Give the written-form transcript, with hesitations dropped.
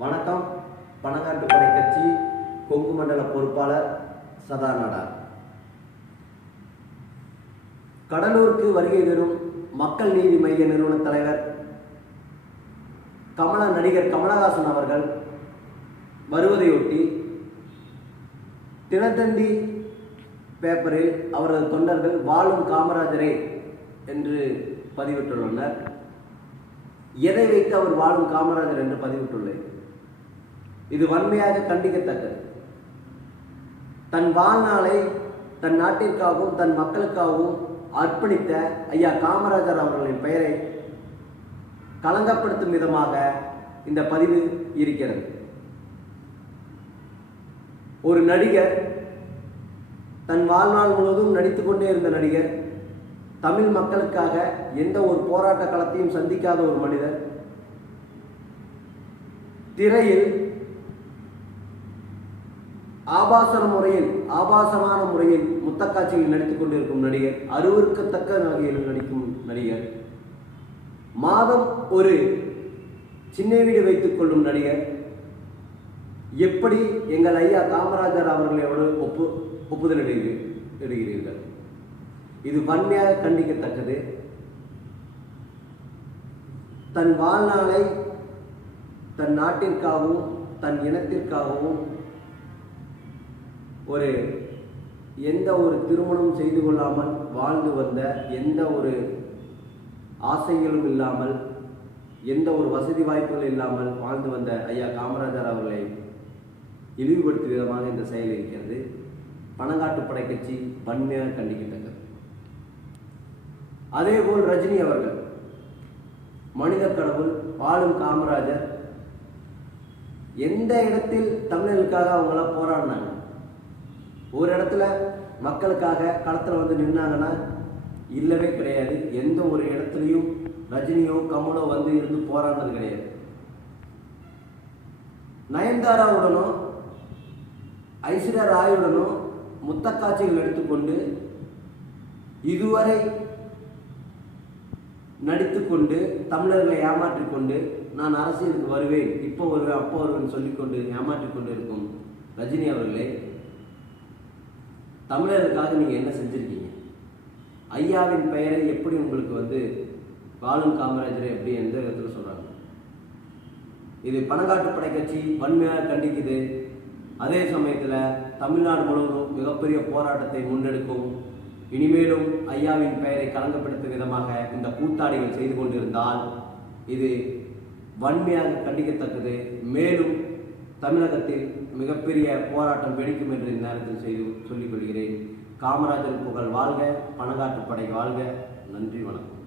வணக்கம். பணங்காட்டுப்படை கட்சி கொங்கு மண்டல பொறுப்பாளர் சதாநாடார். கடலூருக்கு வருகை தரும் மக்கள் நீதி மைய நிறுவன தலைவர் நடிகர் கமலஹாசன் அவர்கள் வருவதையொட்டி தினத்தந்தி பேப்பரில் அவரது தொண்டர்கள் வாழும் காமராஜரே என்று பதிவிட்டுள்ளனர். எதை வைத்து அவர் வாழும் காமராஜர் என்று பதிவிட்டுள்ளேன். இது வன்மையாக கண்டிக்கத்தக்கது. தன் வாழ்நாளை தன் நாட்டிற்காகவும் தன் மக்களுக்காகவும் அர்ப்பணித்த ஐயா காமராஜர் அவர்களின் பெயரை களங்கப்படுத்தும் விதமாக இந்த பதிவு இருக்கிறது. ஒரு நடிகர், தன் வாழ்நாள் முழுவதும் நடித்துக் கொண்டே இருந்த நடிகர், தமிழ் மக்களுக்காக எந்த ஒரு போராட்ட களத்தையும் சந்திக்காத ஒரு மனிதர், திரையில் ஆபாசமான முறையில் முத்தக்காட்சியில் நடித்துக் கொண்டிருக்கும் நடிகர், அருவருக்கத்தக்க வகையில் நடிக்கும் நடிகர், மாதம் ஒரு சின்ன வீடு வைத்துக் கொள்ளும் நடிகர், எப்படி எங்கள் ஐயா காமராஜர் அவர்களோடு ஒப்புதல் இடுகிறீர்கள்? இது வன்மையாக கண்டிக்கத்தக்கது. தன் வாழ்நாளை தன் நாட்டிற்காகவும் தன் இனத்திற்காகவும் எந்த ஒரு திருமணம் செய்து கொள்ளாமல் வாழ்ந்து வந்த, எந்த ஒரு ஆசைகளும் இல்லாமல், எந்த ஒரு வசதி வாய்ப்புகள் இல்லாமல் வாழ்ந்து வந்த ஐயா காமராஜர் அவர்களை இழிவுபடுத்தும் விதமாக இந்த செயல் இருக்கிறது. பணங்காட்டுப்படை கட்சி வன்மையாக கண்டிக்கத்தக்கது. அதேபோல் ரஜினி அவர்கள், மனித கடவுள், வாழும் காமராஜர், எந்த இடத்தில் தமிழர்களுக்காக அவங்களாம் போராடினாங்க? ஒரு இடத்துல மக்களுக்காக களத்தில் வந்து நின்னாங்கன்னா இல்லவே கிடையாது. எந்த ஒரு இடத்துலையும் ரஜினியோ கமலோ வந்து இருந்து போராடினது கிடையாது. நயன்தாராவுடனும் ஐஸ்வர்யா ராயுடனும் முத்தக்காட்சிகள் எடுத்துக்கொண்டு இதுவரை நடித்துக்கொண்டு தமிழர்களை ஏமாற்றிக்கொண்டு நான் அரசியலுக்கு வருவேன், இப்போ வருவேன், அப்போ வருவேன் சொல்லிக்கொண்டு ஏமாற்றிக்கொண்டு இருக்கும் ரஜினி அவர்களே, தமிழர்களுக்காக நீங்கள் என்ன செஞ்சுருக்கீங்க? ஐயாவின் பெயரை எப்படி உங்களுக்கு வாழும் காமராஜரை எப்படி எந்த விதத்தில் சொல்கிறாங்க? இது பணங்காட்டுப்படை கட்சி வன்மையாக கண்டிக்குது. அதே சமயத்தில் தமிழ்நாடு முழுவதும் மிகப்பெரிய போராட்டத்தை முன்னெடுக்கும். இனிமேலும் ஐயாவின் பெயரை களங்கப்படுத்தும் விதமாக இந்த கூத்தாடிகள் செய்து கொண்டிருந்தால் இது வன்மையாக கண்டிக்கத்தக்கது. மேலும் தமிழகத்தில் மிகப்பெரிய போராட்டம் வெடிக்கும் என்று இந்த நேரத்தில் சொல்லிக் கொள்கிறேன். காமராஜர் புகழ் வாழ்க, பணங்காட்டுப்படை வாழ்க. நன்றி, வணக்கம்.